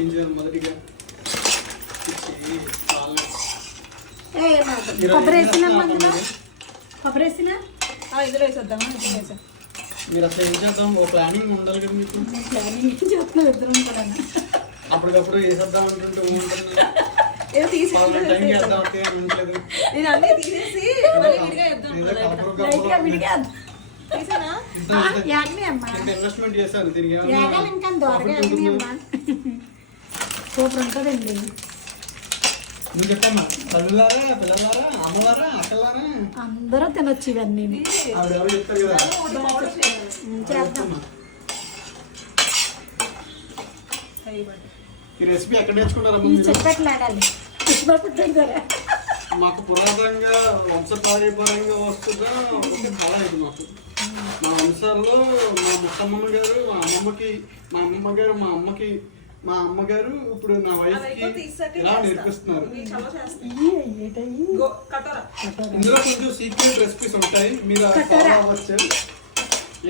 ఏం చేయాలి మొదటిగా మీరు అసలు ఏం చేద్దాం ఓ ప్లానింగ్ ఉండాలి కదా మీకు. అప్పటికప్పుడు వేసేద్దాం అంటుంటే ఇన్వెస్ట్మెంట్ చేశాను తిరిగి సూపర్ ఉంటుందండి. నువ్వు చెప్పమ్మా, తల్లులారా పిల్లలారా అమ్మలారా అక్కలారా అందరూ తినొచ్చు ఇవన్నీ. ఆవిడెవరు చెప్తారు కదా. ఈ రెసిపీ ఎక్కడ నేర్చుకుంటారమ్మా? మాకు పురాతనంగా వంశపారంపర్యంగా వస్తుందా ఒక కళ ఇది మాకు. మా వంశాల్లో మా ముత్తమ్మ గారు మా అమ్మమ్మకి మా అమ్మమ్మ గారు మా అమ్మకి మా అమ్మగారు ఇప్పుడు నా వైఫ్కి ఇలా నేర్పిస్తున్నారు. ఇందులో కొంచెం సీక్రెట్ రెసిపీస్ ఉంటాయి, మీరు ఫాలో అవ్వచ్చు.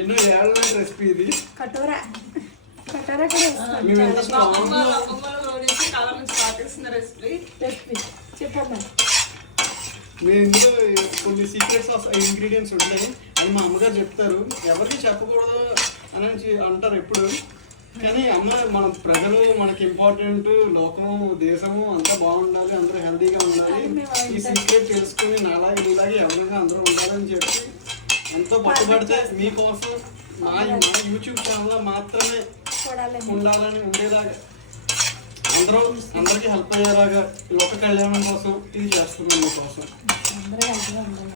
ఎన్నో ఏళ్ళ రెసిపీ ఇది. మేము ఇందులో కొన్ని సీక్రెట్స్ ఆఫ్ ఇంగ్రీడియంట్స్ ఉంటాయి, అవి మా అమ్మగారు చెప్తారు. ఎవరికి చెప్పకూడదు అని అంటారు ఎప్పుడు, కానీ అమ్మ మన ప్రజలు మనకి ఇంపార్టెంట్, లోకము దేశము అంతా బాగుండాలి, అందరూ హెల్తీగా ఉండాలి, ఈ సీక్రెట్ తెలుసుకుని నాలాగే ఇలాగే ఎవరైనా అందరూ ఉండాలని చెప్పి ఎంతో పట్టుబడితే మీకోసం మా యూట్యూబ్ ఛానల్లో మాత్రమే ఉండాలని ఉండేలాగా అందరికీ హెల్ప్ అయ్యేలాగా లోక కళ్యాణం కోసం ఇది చేస్తున్నాం మీకోసం.